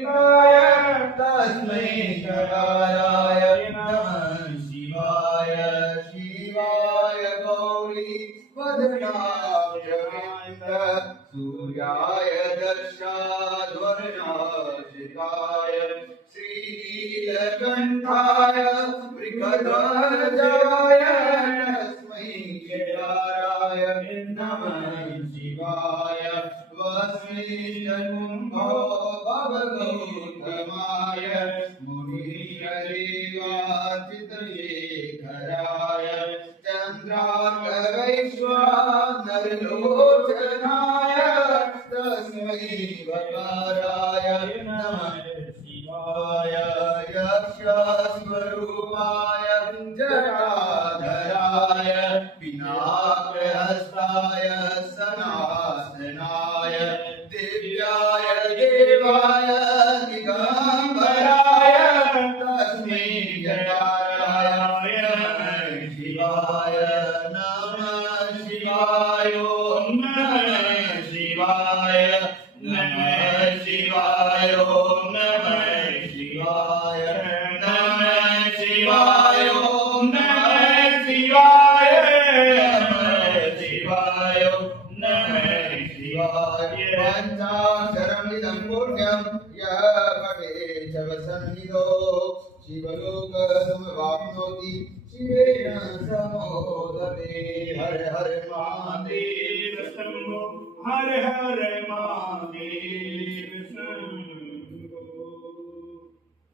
शिवाय तस्मै कराय नमः शिवाय शिवाय गौरी वदनाभ्यविन्द सूर्याय दर्शाध्वर्णाशिकाय श्रीनीलकण्ठाय वृषध्वजाय तस्मै केदाराय नमः शिवाय वसिष्ठकुम्भो भवगौतमाय मुनीश्वरेवाचितशेखराय चन्द्रार्कवैश्वानरलोचनाय तस्मै वकाराय नमः शिवाय यक्षस्वरूपाय जटाधराय पिनाकहस्ताय सनातनाय दिव्याय देवाय दिगम्बराय तस्मै जटाराय नमः शिवाय नमः शिवाय नमः शिवाय नमः शिवाय नमः शिवाय नमः शिवाय नमः शिवाय नमः शिवाय नमः शिवाय पञ्चाक्षरमिदं पुण्यं यः पठेत् च वसन्निधौ शिवलोकसमवाप्नोति शिवेन समोदते हर हर महादेव शम्भो हर हर महादेव।